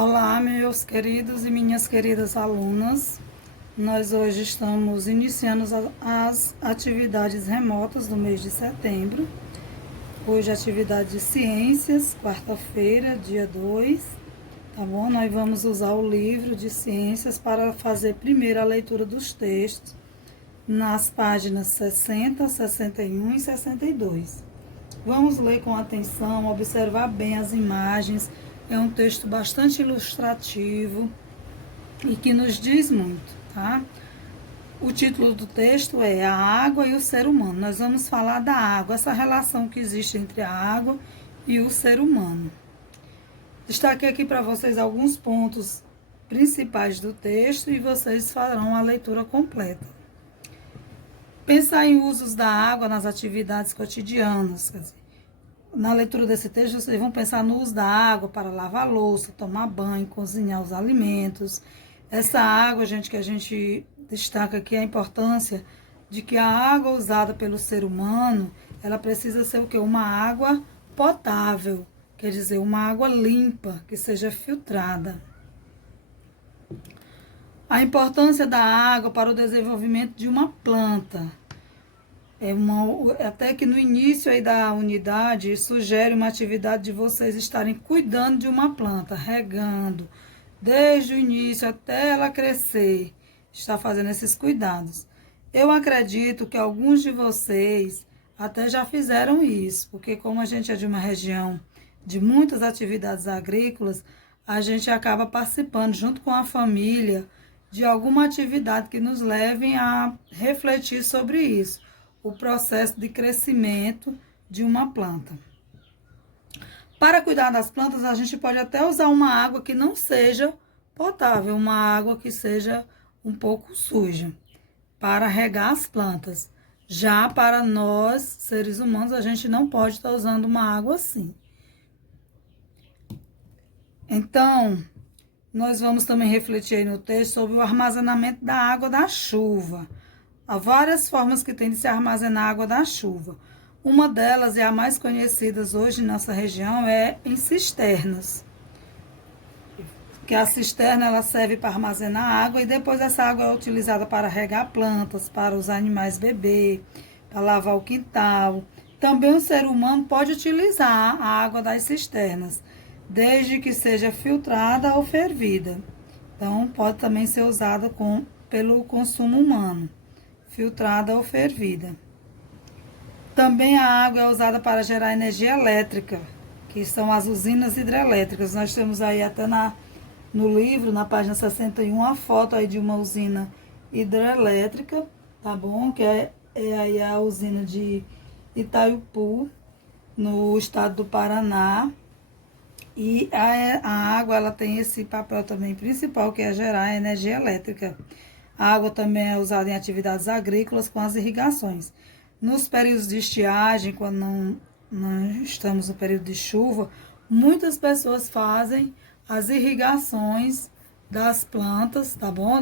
Olá, meus queridos e minhas queridas alunas. Nós hoje estamos iniciando as atividades remotas do mês de setembro. Hoje, atividade de ciências, quarta-feira, dia 2. Tá bom? Nós vamos usar o livro de ciências para fazer primeiro a leitura dos textos nas páginas 60, 61 e 62. Vamos ler com atenção, observar bem as imagens. É um texto bastante ilustrativo e que nos diz muito, tá? O título do texto é A Água e o Ser Humano. Nós vamos falar da água, essa relação que existe entre a água e o ser humano. Destaquei aqui para vocês alguns pontos principais do texto e vocês farão a leitura completa. Pensar em usos da água nas atividades cotidianas, quer dizer, na leitura desse texto, vocês vão pensar no uso da água para lavar a louça, tomar banho, cozinhar os alimentos. Essa água, gente, que a gente destaca aqui a importância de que a água usada pelo ser humano, ela precisa ser o quê? Uma água potável, quer dizer, uma água limpa, que seja filtrada. A importância da água para o desenvolvimento de uma planta. Até que no início aí da unidade sugere uma atividade de vocês estarem cuidando de uma planta, regando, desde o início até ela crescer, está fazendo esses cuidados. Eu acredito que alguns de vocês até já fizeram isso, porque como a gente é de uma região de muitas atividades agrícolas, a gente acaba participando junto com a família de alguma atividade que nos leve a refletir sobre isso. O processo de crescimento de uma planta. Para cuidar das plantas, a gente pode até usar uma água que não seja potável, uma água que seja um pouco suja, para regar as plantas. Já para nós, seres humanos, a gente não pode estar usando uma água assim. Então, nós vamos também refletir aí no texto sobre o armazenamento da água da chuva. Há várias formas que tem de se armazenar água da chuva. Uma delas, e a mais conhecida hoje em nossa região, é em cisternas. Que a cisterna ela serve para armazenar água e depois essa água é utilizada para regar plantas, para os animais beber, para lavar o quintal. Também o ser humano pode utilizar a água das cisternas, desde que seja filtrada ou fervida. Então, pode também ser usada pelo consumo humano, filtrada ou fervida. Também a água é usada para gerar energia elétrica, que são as usinas hidrelétricas. Nós temos aí até no livro, na página 61, a foto aí de uma usina hidrelétrica, tá bom? Que é aí a usina de Itaipu, no estado do Paraná. E a água, ela tem esse papel também principal, que é gerar energia elétrica. A água também é usada em atividades agrícolas com as irrigações. Nos períodos de estiagem, quando não estamos no período de chuva, muitas pessoas fazem as irrigações das plantas, tá bom?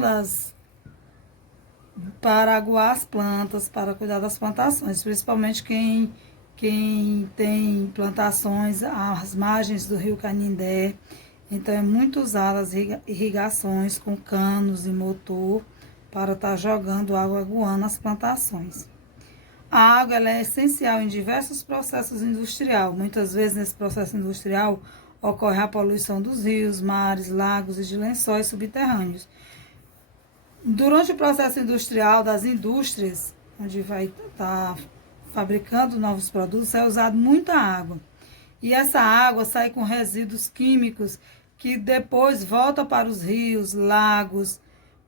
Para aguar as plantas, para cuidar das plantações, principalmente quem tem plantações às margens do rio Canindé. Então, é muito usada as irrigações com canos e motor, para estar jogando água, aguando as plantações. A água ela é essencial em diversos processos industriais. Muitas vezes nesse processo industrial ocorre a poluição dos rios, mares, lagos e de lençóis subterrâneos. Durante o processo industrial das indústrias, onde vai estar fabricando novos produtos, é usado muita água. E essa água sai com resíduos químicos que depois volta para os rios, lagos,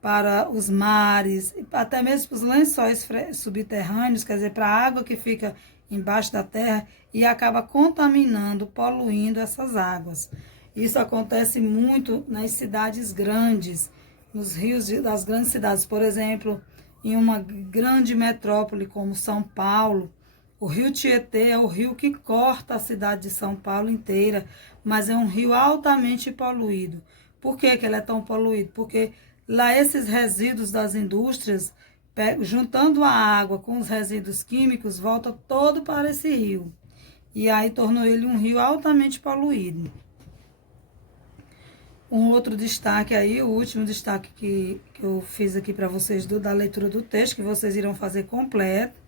para os mares, até mesmo para os lençóis subterrâneos, quer dizer, para a água que fica embaixo da terra e acaba contaminando, poluindo essas águas. Isso acontece muito nas cidades grandes, nos rios das grandes cidades. Por exemplo, em uma grande metrópole como São Paulo, o rio Tietê é o rio que corta a cidade de São Paulo inteira, mas é um rio altamente poluído. Por que ele é tão poluído? Porque lá esses resíduos das indústrias, juntando a água com os resíduos químicos, volta todo para esse rio. E aí tornou ele um rio altamente poluído. Um outro destaque aí, o último destaque que eu fiz aqui para vocês da leitura do texto, que vocês irão fazer completo.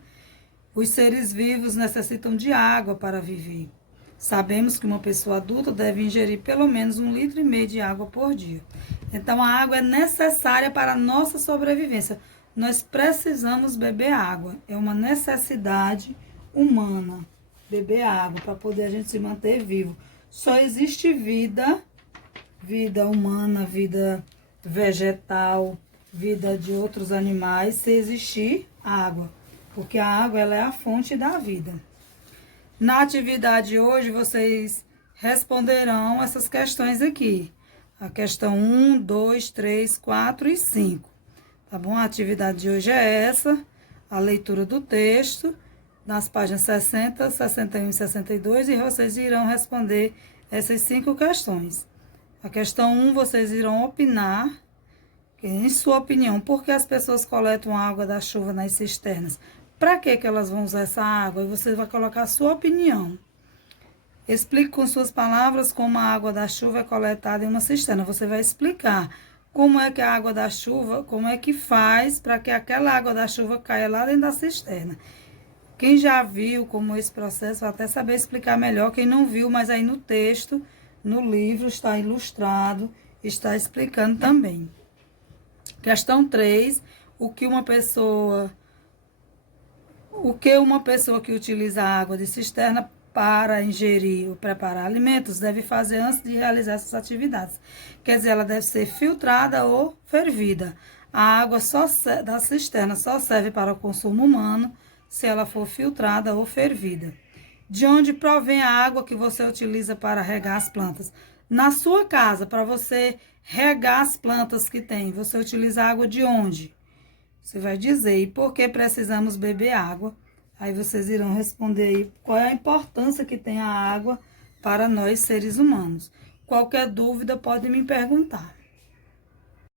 Os seres vivos necessitam de água para viver. Sabemos que uma pessoa adulta deve ingerir pelo menos 1,5 litro de água por dia. Então, a água é necessária para a nossa sobrevivência. Nós precisamos beber água. É uma necessidade humana beber água para poder a gente se manter vivo. Só existe vida humana, vida vegetal, vida de outros animais, se existir água. Porque a água ela é a fonte da vida. Na atividade de hoje, vocês responderão essas questões aqui. A questão 1, 2, 3, 4 e 5. Tá bom? A atividade de hoje é essa. A leitura do texto, nas páginas 60, 61 e 62. E vocês irão responder essas 5 questões. A questão 1, vocês irão opinar, em sua opinião, por que as pessoas coletam a água da chuva nas cisternas? Para que elas vão usar essa água? E você vai colocar a sua opinião. Explique com suas palavras como a água da chuva é coletada em uma cisterna. Você vai explicar como é que a água da chuva, como é que faz para que aquela água da chuva caia lá dentro da cisterna. Quem já viu como esse processo vai até saber explicar melhor. Quem não viu, mas aí no texto, no livro, está ilustrado, está explicando também. Questão 3, o que uma pessoa que utiliza a água de cisterna para ingerir ou preparar alimentos deve fazer antes de realizar essas atividades? Quer dizer, ela deve ser filtrada ou fervida. A água da cisterna só serve para o consumo humano se ela for filtrada ou fervida. De onde provém a água que você utiliza para regar as plantas? Na sua casa, para você regar as plantas que tem, você utiliza água de onde? Você vai dizer, e por que precisamos beber água? Aí vocês irão responder aí qual é a importância que tem a água para nós, seres humanos. Qualquer dúvida, pode me perguntar.